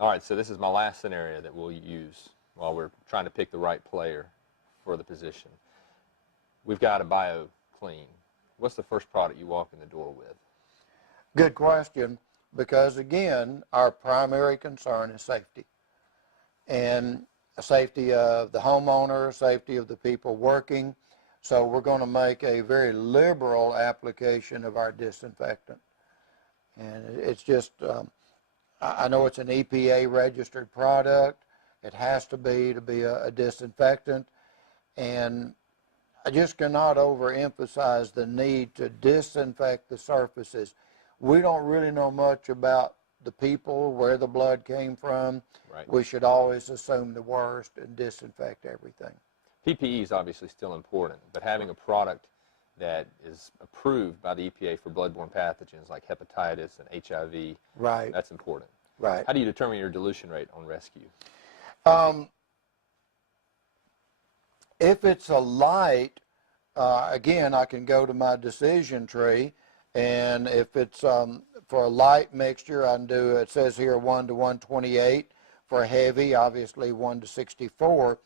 All right, so this is my last scenario that we'll use while we're trying to pick the right player for the position. We've got a BioClean. What's the first product you walk in the door with? Good question, because again, our primary concern is safety. And safety of the homeowner, safety of the people working. So we're going to make a very liberal application of our disinfectant. And it's just, I know it's an EPA registered product. It has to be a disinfectant. And I just cannot overemphasize the need to disinfect the surfaces. We don't really know much about the people, where the blood came from. Right. We should always assume the worst and disinfect everything. PPE is obviously still important, but having a product that is approved by the EPA for bloodborne pathogens like hepatitis and HIV, right, that's important. Right. How do you determine your dilution rate on rescue? If it's a light, again, I can go to my decision tree, and if it's for a light mixture, I can do, it says here 1 to 128. For a heavy, obviously 1 to 64.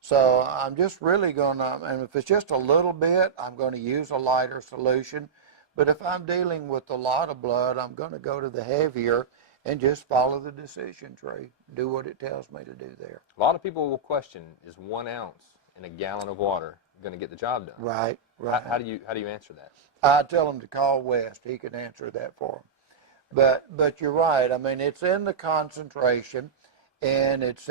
So I'm just really going to, and if it's just a little bit, I'm going to use a lighter solution. But if I'm dealing with a lot of blood, I'm going to go to the heavier and just follow the decision tree, do what it tells me to do there. A lot of people will question, is 1 ounce in a gallon of water going to get the job done? Right, right. How do you answer that? I tell them to call West. He can answer that for them. But you're right. I mean, it's in the concentration, and it's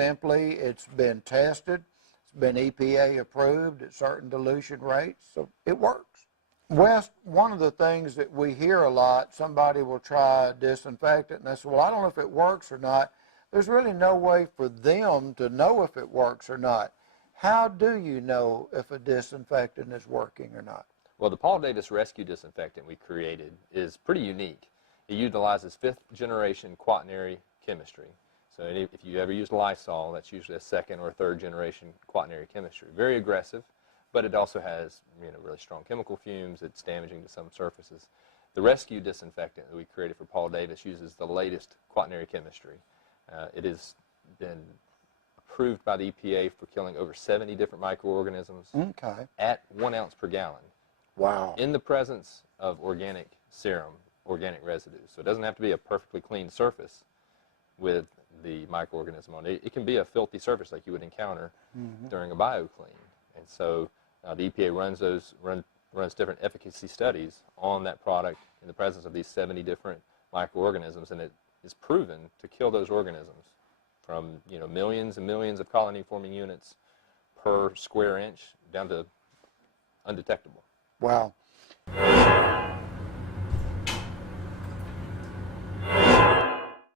been tested. It's been EPA approved at certain dilution rates, so it works. West, one of the things that we hear a lot, somebody will try disinfectant, and they say, well, I don't know if it works or not. There's really no way for them to know if it works or not. How do you know if a disinfectant is working or not? Well, the Paul Davis Rescue Disinfectant we created is pretty unique. It utilizes 5th generation quaternary chemistry. So if you ever use Lysol, that's usually a 2nd or 3rd generation quaternary chemistry. Very aggressive, but it also has really strong chemical fumes. It's damaging to some surfaces. The Rescue Disinfectant that we created for Paul Davis uses the latest quaternary chemistry. It has been approved by the EPA for killing over 70 different microorganisms at 1 ounce per gallon. Wow. In the presence of organic serum, organic residues. So it doesn't have to be a perfectly clean surface with the microorganism on it. It can be a filthy surface like you would encounter during a BioClean. And so the EPA runs different efficacy studies on that product in the presence of these 70 different microorganisms, and it is proven to kill those organisms from millions and millions of colony-forming units per square inch down to undetectable. Wow.